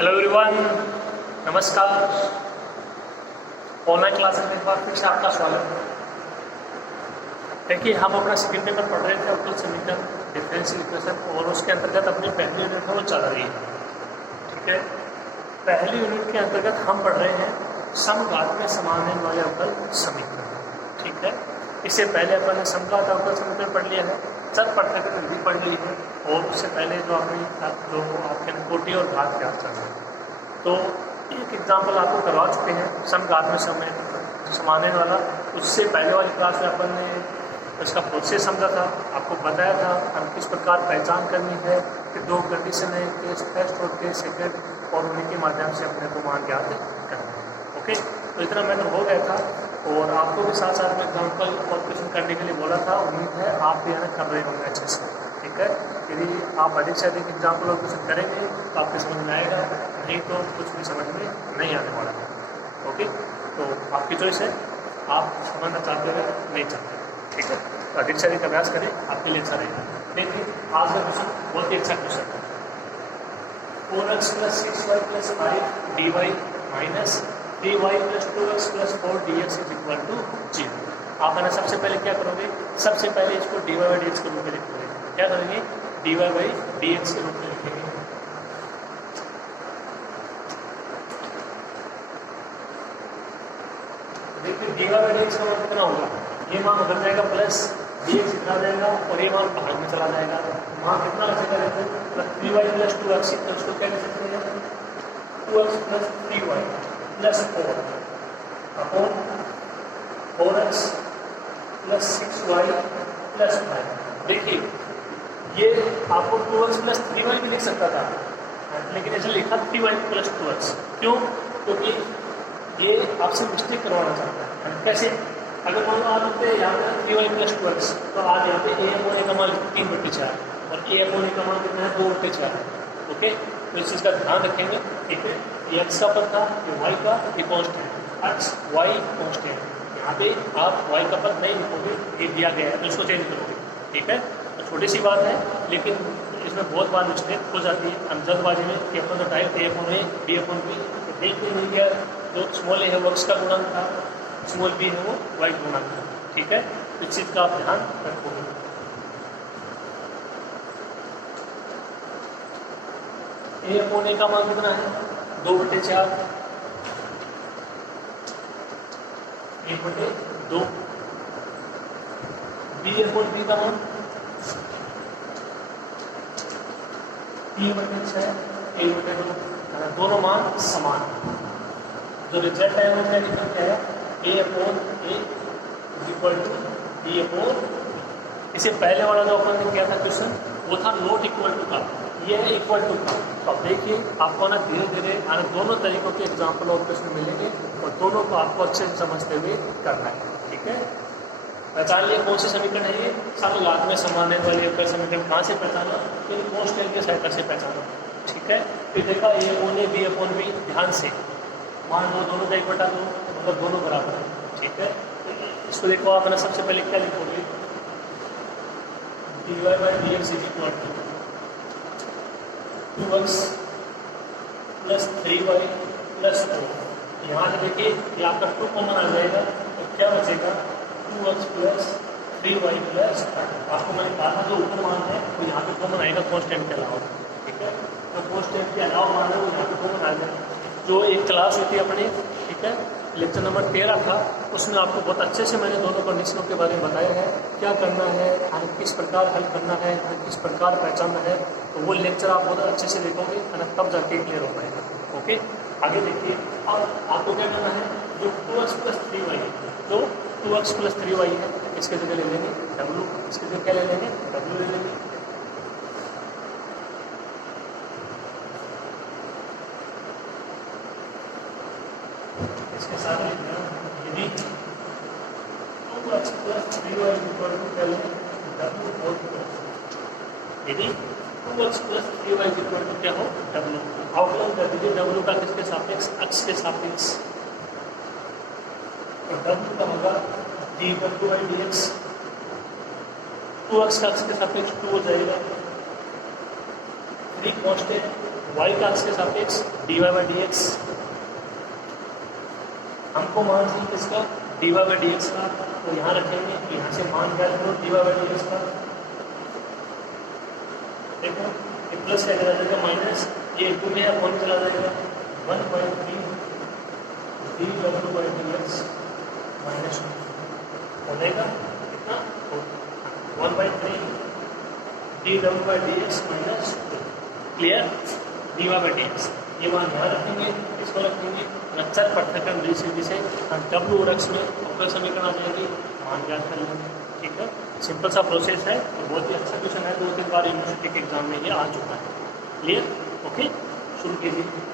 Hello everyone, नमस्कार। Online classes में एक बार फिर से आपका स्वागत है। देखिए, हम अपना सेकंड पेपर पढ़ रहे थे अवकल समीकरण, डिफरेंशियल इक्वेशन, और उसके अंतर्गत अपनी पहली यूनिट है वो चल रही है। ठीक है, पहली यूनिट के अंतर्गत हम पढ़ रहे हैं समघात में समाधान वाले अवकल समीकरण। ठीक है, इससे पहले अपन ने समघात अवकल समीकरण पढ़ लिया है, चर पृथक भी पढ़ ली है, और उससे पहले जो आपके कोटि और घात क्या चल रहे हैं। तो एक एग्जाम्पल आपको करवा चुके हैं समघात में समाधान वाला। उससे पहले वाली क्लास में अपन ने इसका प्रोसेस समझा था, आपको बताया था हम किस प्रकार पहचान करनी है कि दो कंडीशन है, केस फर्स्ट और केस सेकेंड, और उन्हीं के माध्यम से अपने को मान ज्ञात करना है। ओके, तो इतना मैंने हो गया था, और आपको भी साथ साथ में एग्जाम्पल और क्वेश्चन करने के लिए बोला था। उम्मीद है आप भी कर रहे होंगे अच्छे से। ठीक है, यदि आप अधिक से अधिक एग्जाम्पल और क्वेश्चन करेंगे तो आपको समझ में आएगा, नहीं तो कुछ भी समझ में नहीं आने वाला है। ओके, तो आपकी चॉइस है, आप समझना चाहते हो नहीं चाहते। ठीक है, तो अधिक से अधिक अभ्यास करें, आपके लिए अच्छा रहेगा। देखिए, आज का क्वेश्चन बहुत ही अच्छा क्वेश्चन है। 4x + 6y + 5 dy minus 3y + 2x + 4 dx = 0। आप है ना सबसे पहले क्या करोगे, सबसे पहले इसको dy/dx के रूप में लिखोगे। क्या करेंगे, dy/dx के रूप में लिखेंगे। देखिए, dy/dx का मान कितना होगा, ये मान उधर जाएगा प्लस dx इतना जाएगा, और ये मान बाहर में चला जाएगा। मान कितना बचेगा, देखो 3y + 2x, इसको क्या लिख सकते हैं, 2x + 3y + 4 upon 4x + 6y + 5। देखिए, ये आपको 2x + 3y भी लिख सकता था, लेकिन ऐसे लिखा 3y + 2x। क्यों? क्योंकि ये आपसे मिस्टेक करवाना चाहता है। कैसे? अगर मान लो आप लिखते हैं यहाँ पर 3y + 2x, तो आज यहाँ पे a/a का मान 3/4 और a/a का मान कितना है, 2/4। ओके, तो इस चीज़ का ध्यान रखेंगे। ठीक है, ये x का पद था, ये y का, ये कॉन्स्टेंट, x y कॉन्स्टेंट। यहाँ पे आप y का पद नहीं लिखोगे, ये दिया गया है, तो इसको चेंज करोगे। ठीक है, तो छोटी सी बात है, लेकिन इसमें बहुत बार मिस्टेक हो जाती है हम जल्दबाजी में कि अपन तो डायरेक्ट a/a b/b देखते नहीं गया। जो स्मॉल a है वो x का गुणक था, स्मॉल b है वो y का गुणक था। ठीक है, इस चीज़ का आप ध्यान रखोगे। a/a का मान कितना है, 2/4, 1/2। b/b का मान 3/6, 1/2। दोनों मान समान। जो रिजल्ट है वो क्या निकलता है, a/a = b/। इससे पहले वाला जो अपन ने किया था क्वेश्चन, वो था नॉट इक्वल टू का, ये है इक्वल टू का। तो अब देखिए, आपको ना धीरे धीरे दोनों तरीकों के एग्जाम्पल और क्वेश्चन मिलेंगे, और दोनों को आपको अच्छे से समझते हुए करना है। ठीक है, पहचान लिए कौन से समीकरण है ये, समघात में समाधान वाले अवकल समीकरण। कहाँ से पहचाना, इन कॉन्स्टेंट के सहायता से पहचाना। ठीक है, फिर देखा a/a b/b, ध्यान से मान लो दोनों का 1/2, मतलब दोनों बराबर है। ठीक है, इसको देखो आप ना सबसे पहले क्या लिखोगे, dy/dx = 2x + 3y + 4। यहाँ से देखिए, ये आपका 2 कॉमन आ जाएगा, तो क्या बचेगा, 2x + 3y + 5। आपको मैंने कहा था जो ऊपर मान है वो यहाँ पे कॉमन आएगा कॉन्स्टेंट के अलावा। ठीक है, तो कॉन्स्टेंट के अलावा मान है वो यहाँ पे कॉमन आ जाएगा। जो एक क्लास हुई थी अपनी, ठीक है, लेक्चर नंबर 13 था, उसमें आपको बहुत अच्छे से मैंने दोनों कंडीशनों के बारे में बताया है, क्या करना है, किस प्रकार हल करना है, किस प्रकार पहचानना है। तो वो लेक्चर आप बहुत अच्छे से देखोगे, तब जाके क्लियर हो पाएगा। ओके, आगे देखिए, और आपको क्या करना है, जो 2x + 3y है, जो 2x + 3y है, इसके जगह ले लेंगे w, इसके जगह क्या ले लेंगे, w ले लेंगे। इसके साथ यदि 2x + 3y = w, यदि 2x + 3y = क्या हो, w। आउटलाइन कर दीजिए w का किसके सापेक्ष, x के सापेक्ष। तो w का होगा d/dx, 2x का x के सापेक्ष 2 हो जाएगा, 3 कॉन्स्टेंट वाई का एक्स के सापेक्ष d y by d x, हमको मान चाहिए किसका, d y by d x का, तो यहाँ रखेंगे, यहाँ से मान क्या करो d y by d x का, देखो ये प्लस क्या चला जाएगा माइनस, ये टू में वन चला जाएगा 1/3 डी डब्ल्यू बाई डी एक्स माइनस हो जाएगा कितना 1/3 डी डब्ल्यू by d x minus, clear, d y by d x, ये मान यहाँ रखेंगे, इसको रखेंगे, अक्षर पृथक्करण डी से डब्ल्यू और एक्स में अवकल समीकरण आ जाएगी, मान ज्ञात कर लेंगे, ठीक है, सिंपल सा प्रोसेस है, तो बहुत ही अच्छा क्वेश्चन है, 2-3 बार यूनिवर्सिटी के एग्जाम में ये आ चुका है, क्लियर, ओके, शुरू कीजिए।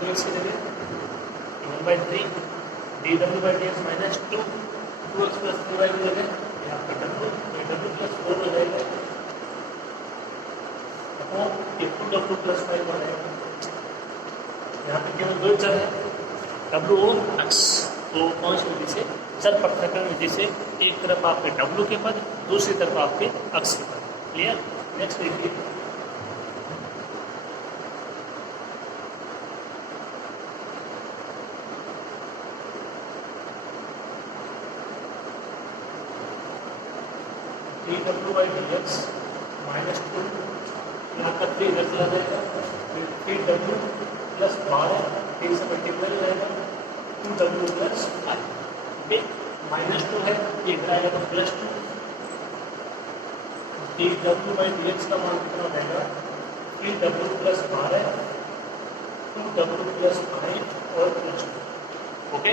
डी एक्स की जगह 1/3 डी डब्ल्यू by d x minus 2 x plus 3 y की जगह यहाँ पे डब्ल्यू प्लस 4 हो जाएगा, टू डब्ल्यू प्लस 5 हो जाएगा, यहाँ पे केवल दो चर है डब्ल्यू और एक्स, तो कौन सी विधि से, चर पृथक्करण विधि से, एक तरफ आपके डब्ल्यू के पद, दूसरी तरफ आपके एक्स के पद, क्लियर, नेक्स्ट देखिए, डी डब्ल्यू बाई डी एक्स माइनस 2, यहाँ का 3 इधर चला जाएगा, फिर 3 डब्ल्यू प्लस 12 3 से मल्टीप्लाई हो जाएगा 2 डब्ल्यू प्लस 5, ओके, माइनस 2 है, ये इधर आएगा तो प्लस 2, डी डब्ल्यू बाई डी एक्स का मान कितना हो जाएगा 3 डब्ल्यू प्लस 12 2 डब्ल्यू प्लस 5 और प्लस 2, ओके,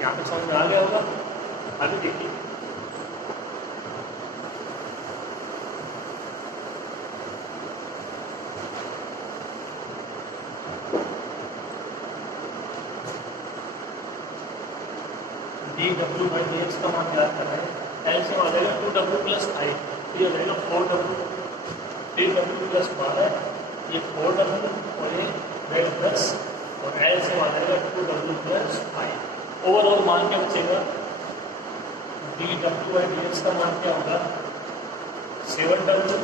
यहाँ पे समझ में आ गया होगा, आगे देखिए, डी डब्ल्यू बाई डी एक्स का मान ज्ञात कर रहे हैं, एल से आ जाएगा 2 डब्ल्यू प्लस 5, तो ये हो जाएगा 4 डब्ल्यू, 3 डब्ल्यू प्लस 12, ये 4 डब्ल्यू और ये रेड प्लस, और एल से आ जाएगा 2 डब्ल्यू प्लस 5, ओवरऑल मान क्या बचेगा, डी डब्ल्यू बाई डी एक्स का मान क्या होगा 7 डब्ल्यू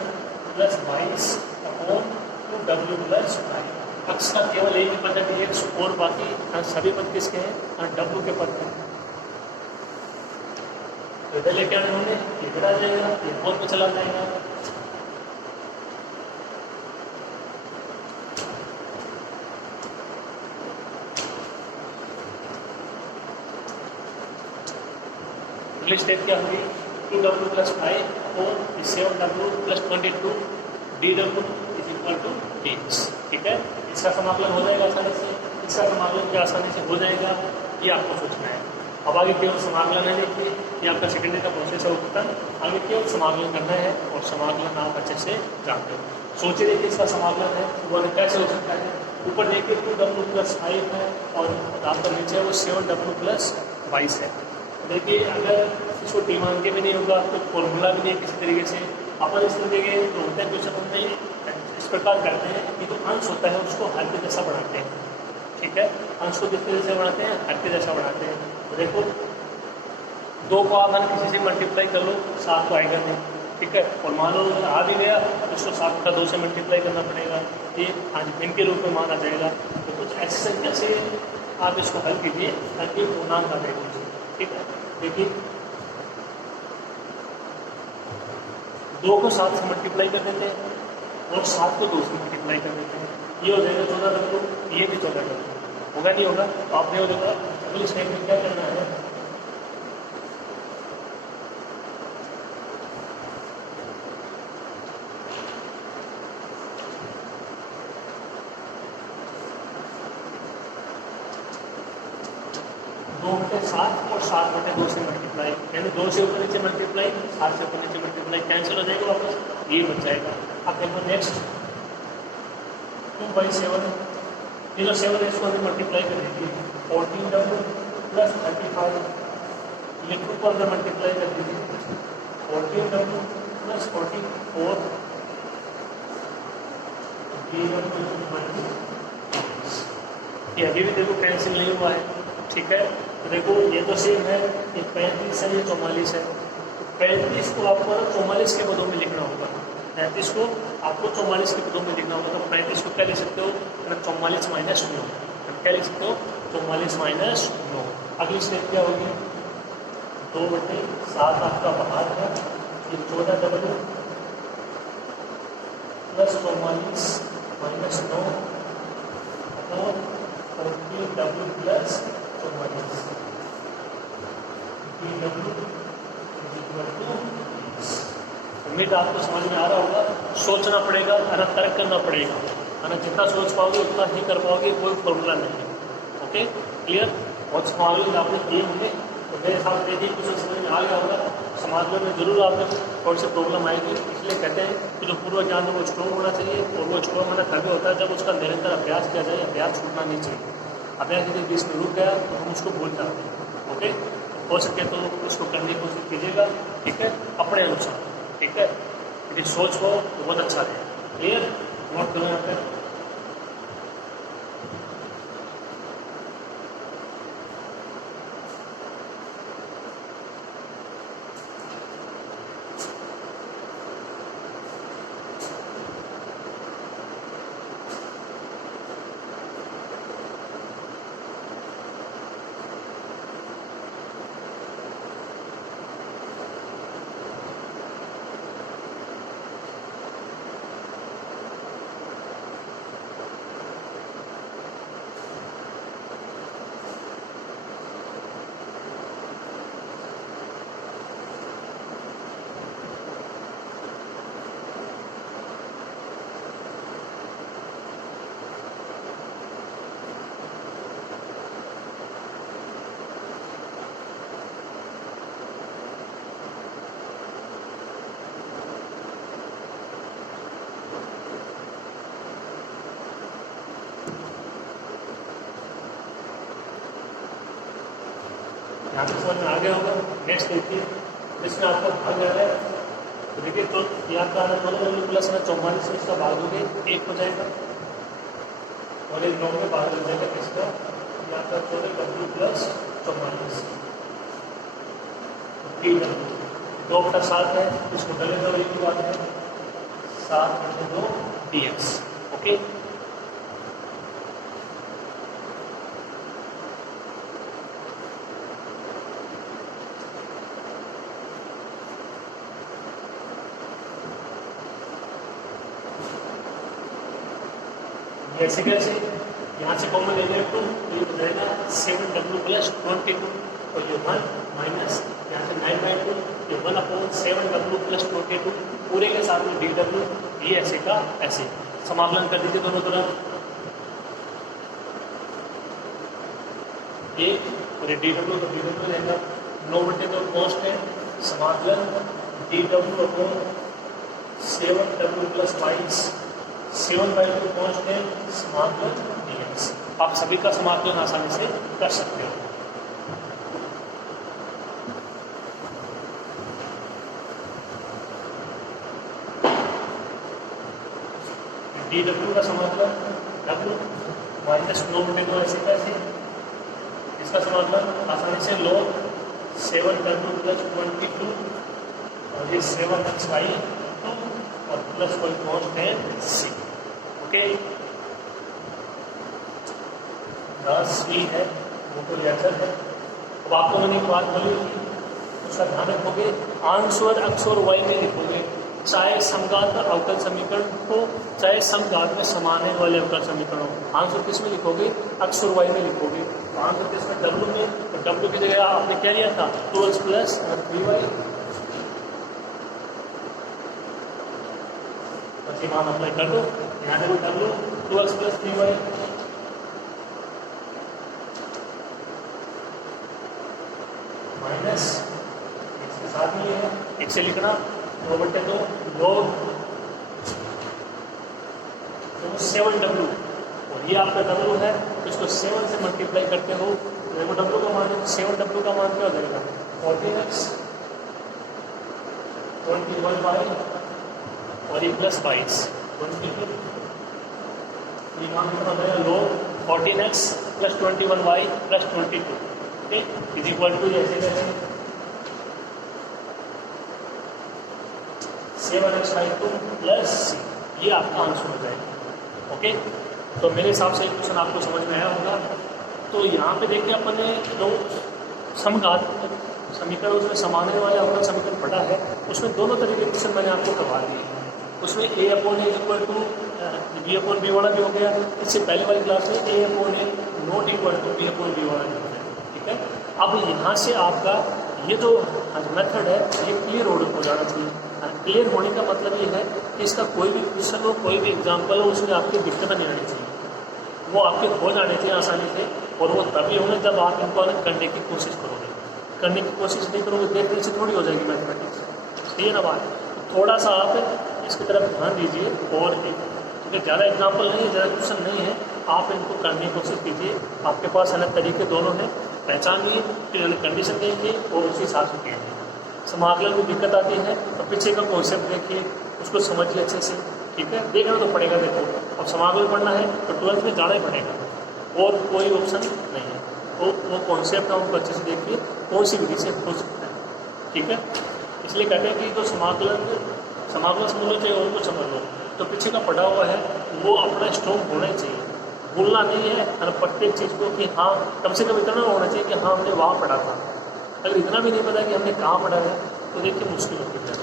plus 22 upon 2 W plus 5, x का केवल एक ही पद है डी एक्स, और बाकी सभी पद किसके हैं, डब्ल्यू के पद हैं, तो इधर लेके आने होंगे, इधर आ जाएगा, ये फोर में चला जाएगा, अगली स्टेप क्या होगी 2 डब्ल्यू प्लस 5 और 7 डब्ल्यू प्लस 22 डी डब्ल्यू is equal to d x, ठीक है, इसका समाकलन हो जाएगा आसानी से, इसका समाकलन भी आसानी से हो जाएगा, ये आपको सोचना है, अब आगे केवल समाकलन है, देखिए ये आपका सेकेंडरी का प्रोसेस है उत्तर, आगे केवल समाकलन करना है, और समाकलन आप अच्छे से जानते हो, सोचिए देखिए इसका समाकलन है वो कैसे हो सकता है, ऊपर देखिए 2 डब्ल्यू प्लस 5 है, और आपका नीचे है वो 7 डब्ल्यू प्लस 22 है, देखिए अगर इसको टी मान के भी नहीं होगा तो फॉर्मूला भी नहीं है किसी तरीके से, अपन इसमें देखिए तो होता है क्वेश्चन में इस प्रकार करते हैं कि जो अंश होता है उसको हर के जैसा बढ़ाते हैं, ठीक है, अंश को किसके जैसे बढ़ाते हैं, हर के जैसा बढ़ाते हैं, तो देखो 2 को आप किसी से मल्टीप्लाई कर लो 7 तो आएगा नहीं, ठीक है। और मान लो आ भी गया तो इसको 7 का 2 से मल्टीप्लाई करना पड़ेगा, ये इनके रूप में माना जाएगा। तो कुछ ऐसे कैसे आप इसको हल कीजिए ताकि पूर्णांक आ जाएगा। ठीक है, देखिए 2 को 7 से मल्टीप्लाई कर देते हैं और 7 को 2 से मल्टीप्लाई कर देते हैं, ये हो जाएगा 14W, ये भी 14W होगा, नहीं होगा? तो आपने हो जाएगा अगली स्टेप में क्या करना है, दो बटे 7 और 7 बटे 2 से मल्टीप्लाई, यानी 2 से ऊपर नीचे मल्टीप्लाई, 7 से ऊपर नीचे मल्टीप्लाई, कैंसिल हो जाएगा वापस, ये बच जाएगा। अब देखो नेक्स्ट 2/7, ये जो 7 है इसको हमें मल्टीप्लाई कर दीजिए, 14W प्लस 35, ये 2 को अंदर मल्टीप्लाई कर दीजिए, 14W प्लस 44, ये अभी भी देखो कैंसिल नहीं हुआ है। ठीक है, तो देखो ये तो सेम है, ये 35 है, ये 44 है। तो 35 को आपको 44 के पदों में लिखना होगा, 35 को आपको 44 के पदों में लिखना होगा। तो 35 को क्या लिख सकते हो, 44 माइनस 9, क्या लिख सकते हो, 44 माइनस 9। अगली स्टेप क्या होगी, 2/7 आपका बाहर है, ये 14W प्लस 44 माइनस 9 और 14W प्लस 44, उम्मीद आपको समझ में आ रहा होगा। सोचना पड़ेगा, तर्क करना पड़ेगा, जितना सोच पाओगे उतना ही कर पाओगे, कोई फॉर्मूला नहीं। Okay, clear? बहुत समाधान आपने किए होंगे, तो मेरे हिसाब से देखिए कुछ समझ में आ गया होगा। समाधान में जरूर आपने थोड़ी सी प्रॉब्लम आएगी, इसलिए कहते हैं कि जो पूर्व ज्ञान है वो स्ट्रॉन्ग होना चाहिए, और वो स्ट्रॉन्ग होना तभी होता है जब उसका निरंतर अभ्यास किया जाए, अभ्यास छूटना नहीं चाहिए। अभ्यास यदि बीच में रुक गया तो हम उसको भूल जाते हैं। ओके, हो सके तो उसको करने की कोशिश कीजिएगा, ठीक है, अपने अनुसार। ठीक है, यदि सोच हो तो बहुत अच्छा रहेगा। क्लियर? नोट करो यहाँ पर। यहाँ पे समझ में आ गया होगा। नेक्स्ट देखिए, इसमें आपका भाग जा रहा है, तो देखिए तो यहाँ का W प्लस में 44 में इसका भाग दोगे 1 हो जाएगा, और एक 9 में भाग हो जाएगा किसका, यहाँ का W प्लस 44 2/7 है, इसको पहले तो एक बात है 7/2 dx। ओके, कैसे कैसे, यहाँ से कॉमन ले लें 2, तो ये हो जाएगा 7W प्लस 22, और ये 1 माइनस यहाँ से 9/2, ये 1/7W प्लस 22 पूरे के साथ में DW, ये ऐसे का ऐसे समाकलन कर दीजिए दोनों तरफ, ये और ये DW तो DW रहेगा 9/2 कांस्टेंट, समाकलन DW upon 7W plus 22 7/2 constant, समाकलन dx। आप सभी का समाकलन आसानी से कर सकते हो। dw का समाकलन w माइनस 9/2 ऐसे कैसे, इसका समाकलन आसानी से log 7W प्लस 22 और ये 7xy और प्लस कोई कांस्टेंट c। ओके, 10c है वो तो रिएक्शन है। अब आपको मैंने एक बात बोली उसका ध्यान रखोगे, आंसर अक्ष और वाई में लिखोगे, चाहे समघात अवकल समीकरण हो चाहे समघात में समान है वाले अवकल समीकरण हो। आंसर किस में लिखोगे? अक्ष और वाई में लिखोगे। तो आंसर किस में? डब्ल्यू में। तो डब्ल्यू की जगह आपने क्या लिया था? 12 प्लस 3y। बस ये मान अप्लाई कर दो, यहाँ देखो डब्ल्यू 12 प्लस 3y माइनस इसके साथ ही है एक से लिखना 2/2 log 7w, और ये आपका w है तो इसको 7 से मल्टीप्लाई करते हो तो देखो w का मान 7w का मान क्या हो जाएगा? 14x 21y और ये प्लस 22 22 ये मान कितना हो जाएगा? log 14x plus 21y plus 22 is equal to ऐसे कैसे 7x/2 प्लस c। ये आपका आंसर हो जाएगा। ओके, तो मेरे हिसाब से क्वेश्चन आपको समझ में आया होगा। तो यहाँ पे देखिए अपन ने जो समघात समीकरण उसमें समाने वाले अवकल समीकरण पढ़ा है, उसमें दोनों तरीके के क्वेश्चन मैंने आपको करवा दिए। उसमें a/a इक्वल टू b/b वाला भी हो गया, इससे पहले वाली क्लास में a/a not equal to b/b वाला भी हो गया। ठीक है, अब यहाँ से आपका ये जो मेथड है ये क्लियर हो जाना चाहिए। क्लियर होने का मतलब ये है कि इसका कोई भी क्वेश्चन हो, कोई भी एग्जाम्पल हो, उसमें आपकी दिक्कत नहीं आनी चाहिए, वो आपके हो जाने चाहिए आसानी से। और वो तभी होंगे जब आप इनको अलग करने की कोशिश करोगे। करने की कोशिश नहीं करोगे, देखने से थोड़ी हो जाएगी मैथमेटिक्स। सही है ना बात? थोड़ा सा आप इसकी तरफ ध्यान दीजिए, और क्योंकि ज़्यादा एग्जाम्पल नहीं है, ज़्यादा क्वेश्चन नहीं है, आप इनको करने की कोशिश कीजिए। आपके पास अलग तरीके दोनों हैं, पहचानिए, फिर अलग कंडीशन देखिए और उसी हिसाब से कीजिए। समाकलन में दिक्कत आती है तो पीछे का कॉन्सेप्ट देखिए, उसको समझिए अच्छे से। ठीक है, देखना तो पड़ेगा। देखो अब समाकलन पढ़ना है तो 12th में जाना ही पड़ेगा, और कोई ऑप्शन नहीं है। तो वो कॉन्सेप्ट है उनको अच्छे से देखिए, कौन सी विधि से हो सकता है। ठीक है, इसलिए कहते हैं कि जो समाकलन समझ लो चाहे और कुछ समझ लो, तो पीछे का पढ़ा हुआ है वो अपना स्ट्रॉन्ग होना ही चाहिए, भूलना नहीं है। और प्रत्येक चीज़ को कि हाँ कम से कम इतना होना चाहिए कि हाँ हमने वहाँ पढ़ा था। अगर इतना भी नहीं पता कि हमने कहाँ पढ़ा है तो देखिए मुश्किल होगी फिर।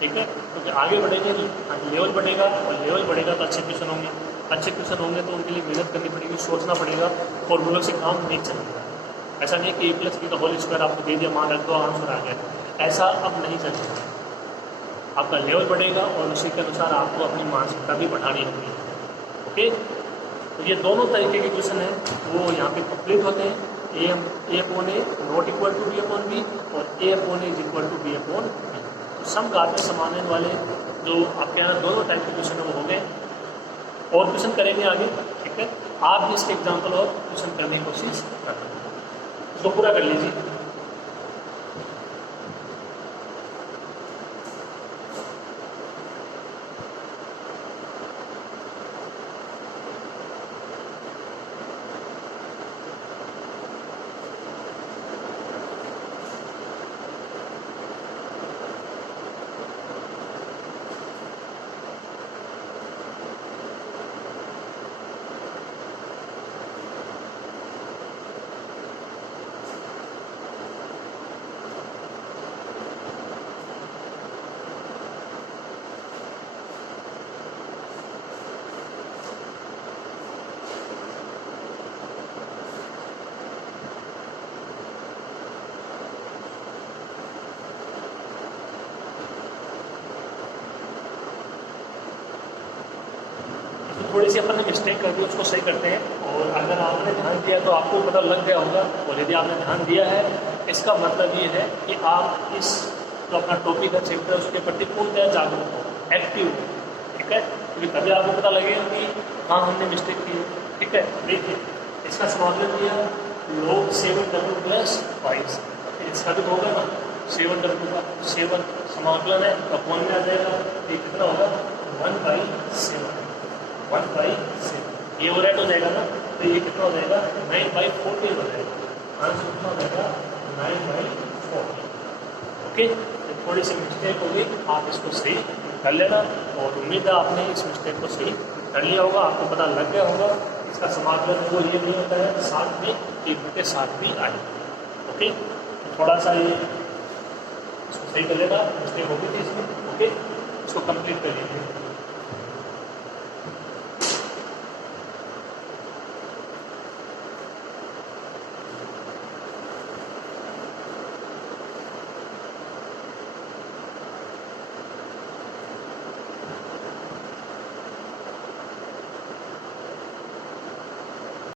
ठीक है, क्योंकि आगे बढ़ेंगे लेवल बढ़ेगा, और लेवल बढ़ेगा तो अच्छे क्वेश्चन होंगे। अच्छे क्वेश्चन होंगे तो उनके लिए मेहनत करनी पड़ेगी, सोचना पड़ेगा, फॉर्मूला से काम नहीं चलेगा। ऐसा नहीं कि a+b² आपको दे दिया, मान रख दो, आंसर आ गया, ऐसा अब नहीं चलेगा। आपका लेवल बढ़ेगा और उसी के अनुसार आपको अपनी मानसिकता भी बढ़ानी होगी। ओके, तो ये दोनों तरीके के क्वेश्चन हैं वो यहाँ पे कंप्लीट होते हैं। a/a not equal to b/b और a/a is equal to b/b। तो समघात में समाने वाले जो आपके यहाँ दोनों टाइप के क्वेश्चन है वो हो गए, और क्वेश्चन करेंगे आगे। ठीक है, आप भी इसके एग्जाम्पल और क्वेश्चन करने की कोशिश करें, इसको पूरा कर लीजिए। थोड़ी सी अपन ने मिस्टेक कर दी, उसको सही करते हैं। और अगर आपने ध्यान दिया तो आपको पता लग गया होगा, और यदि आपने ध्यान दिया है इसका मतलब ये है कि आप इस जो अपना टॉपिक है चैप्टर उसके प्रति पूर्णतः जागरूक हो, एक्टिव हो। ठीक है, क्योंकि तभी आपको पता लगेगा कि हाँ हमने मिस्टेक की है। ठीक है, देखिए इसका समाकलन किया log 7w प्लस 22, इसका भी होगा ना 7w का 7 समाकलन है तो कौन में आ जाएगा, ये कितना होगा 1/7 ये ओवरराइट हो जाएगा ना, तो ये कितना हो जाएगा 9/14 हो जाएगा। आंसर कितना हो जाएगा 9/14। ओके, थोड़ी सी मिस्टेक होगी, आप इसको सही कर लेना। और उम्मीद है आपने इस मिस्टेक को सही कर लिया होगा, आपको पता लग गया होगा। इसका समाकलन वो ये नहीं होता है 7 में 1/7 भी आए। ओके, तो थोड़ा सा ये इसको सही कर लेना, मिस्टेक होगी थी इसमें। ओके, इसको कंप्लीट कर लीजिए।